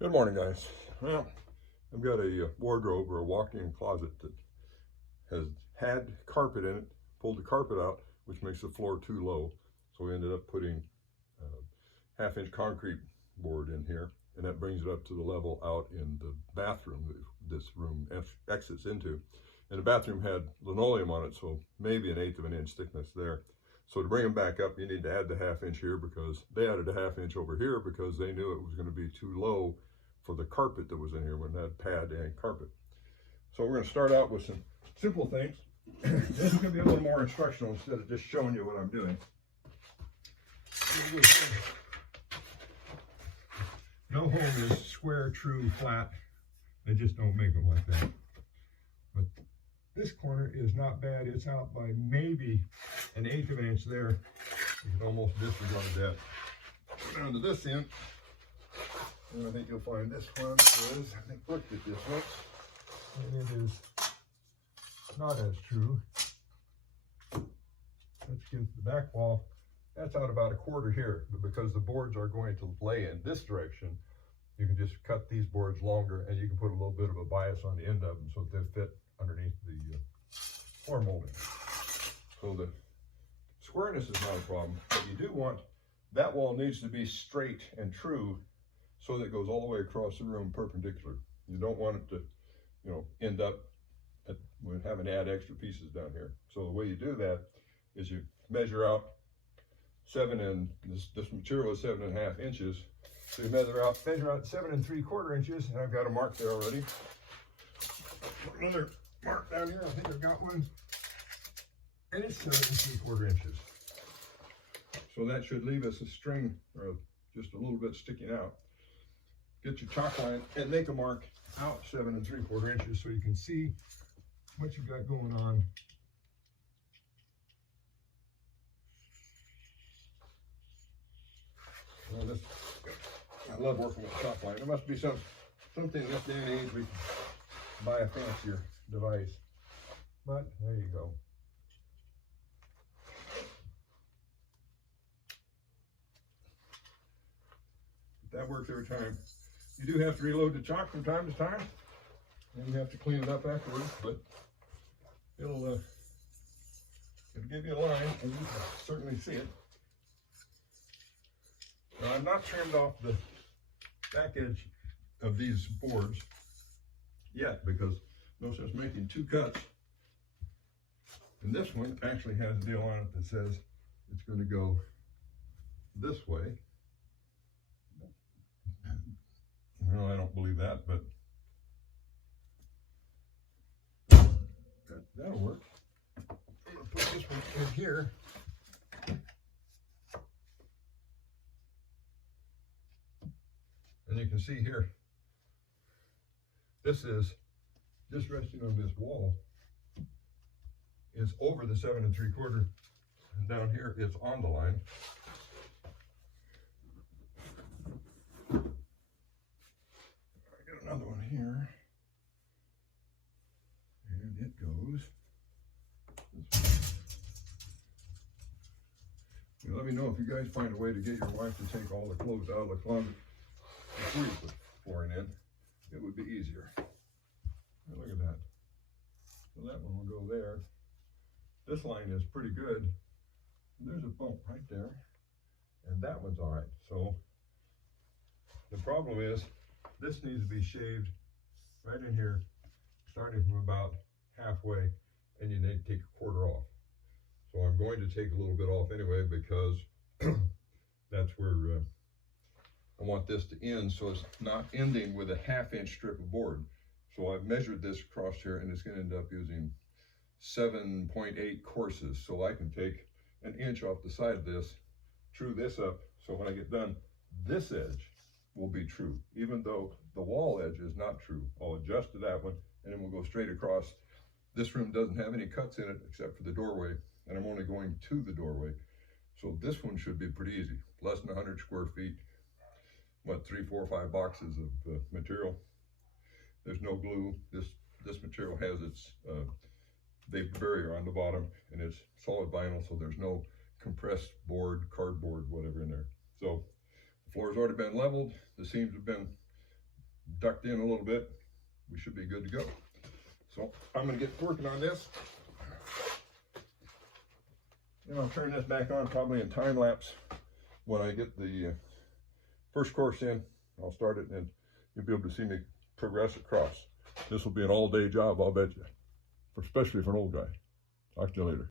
Good morning, guys. Well, I've got a wardrobe or a walk-in closet that has had carpet in it, pulled the carpet out, which makes the floor too low. So we ended up putting half-inch concrete board in here, and that brings it up to the level out in the bathroom that this room exits into. And the bathroom had linoleum on it, so maybe an eighth of an inch thickness there. So to bring them back up, you need to add the half-inch here, because they added a half-inch over here because they knew it was going to be too low for the carpet that was in here when it had pad and carpet. So we're going to start out with some simple things. This is going to be a little more instructional instead of just showing you what I'm doing. No home is square, true, flat. They just don't make them like that. But this corner is not bad. It's out by maybe an eighth of an inch there. You can almost disregard that. Go down to this end. And I think you'll find this one is, I think, look at this one. And it is not as true. Let's get the back wall. That's out about a quarter here, but because the boards are going to lay in this direction, you can just cut these boards longer, and you can put a little bit of a bias on the end of them so that they fit underneath the floor molding. So the squareness is not a problem, but you do want, that wall needs to be straight and true so that it goes all the way across the room perpendicular. You don't want it to, end up with having to add extra pieces down here. So the way you do that is you measure out this material is 7.5 inches. So you measure out 7 3/4 inches, and I've got a mark there already. Another mark down here, I think I've got one. And it's 7 3/4 inches. So that should leave us a string, or just a little bit sticking out. Get your chalk line and make a mark out 7 3/4 inches so you can see what you've got going on. Well, I love working with chalk line. There must be something in this day and age we can buy a fancier device. But there you go. That works every time. You do have to reload the chalk from time to time, and you have to clean it up afterwards, but it'll give you a line, and you can certainly see it. Now, I've not trimmed off the back edge of these boards yet, because no sense making two cuts. And this one actually has a deal on it that says it's going to go this way. Well, I don't believe that, but that'll work. I'm going to put this one in here. And you can see here, this is just resting on this wall is over the 7 3/4, and down here it's on the line. I got another one here, and it goes this way. Let me know if you guys find a way to get your wife to take all the clothes out of the closet before you put flooring in. It would be easier. Now look at that. So that one will go there. This line is pretty good. There's a bump right there, and that one's all right. So the problem is this needs to be shaved right in here, starting from about halfway, and you need to take a quarter off. So I'm going to take a little bit off anyway, because that's where I want this to end, so it's not ending with a 1/2 inch strip of board. So I've measured this across here, and it's going to end up using 7.8 courses. So I can take an inch off the side of this, true this up, so when I get done, this edge will be true, even though the wall edge is not true. I'll adjust to that one, and then we'll go straight across. This room doesn't have any cuts in it except for the doorway, and I'm only going to the doorway. So this one should be pretty easy. Less than 100 square feet. What, 3, 4, 5 boxes of material. There's no glue. This material has its vapor barrier on the bottom, and it's solid vinyl, so there's no compressed board, cardboard, whatever in there. So the floor's already been leveled. The seams have been ducked in a little bit, we should be good to go. So I'm gonna get working on this. And I'll turn this back on probably in time lapse when I get the first course in. I'll start it and you'll be able to see me progress across. This will be an all-day job, I'll bet you, especially for an old guy. Talk to you later.